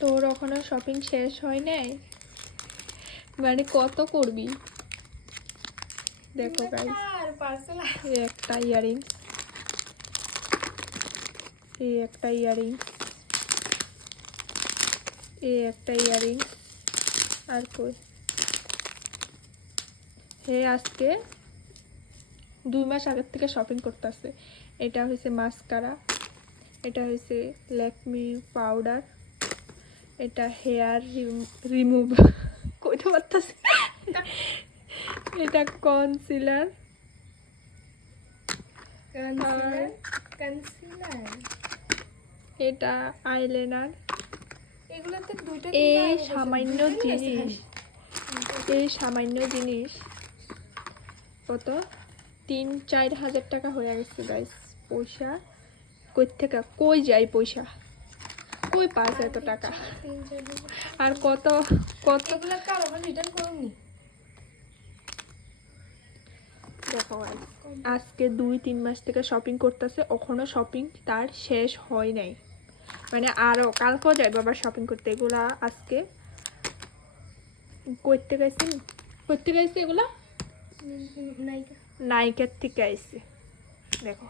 তোর এখনো শপিং শেষ হয় নাই, মানে কত করবি? দেখো গাইস, এই একটা ইয়ারিংস, এই একটা ইয়ারিংস, এই একটা ইয়ারিংস, আর কই হে আজকে 2 মাস আগের থেকে শপিং করতেছে। এটা হয়েছে মাস্কারা, এটা হয়েছে ল্যাকমি পাউডার, এটা হেয়ার রিমুভ কইতে পারতাছি, এটা কনসিলার, এটা আইলাইনার। এগুলোতে দুইটা এই সামান্য জিনিস, এই সামান্য জিনিস কত 3-4 হাজার টাকা হয়ে গেছে গাইস। পয়সা কই থেকে কই যায়, পয়সা কই পাস এত টাকা? আর কত কত এগুলো কার আবার রিটার্ন করুনি। দেখো guys, আজকে 2-3 মাস থেকে শপিং করতেছে, এখনো শপিং তার শেষ হয় নাই, মানে আরো কালকেও যাইবো আবার শপিং করতে। এগুলা আজকে করতে গেছে, এগুলা নাইকা নাইকার থেকে আইছে। দেখো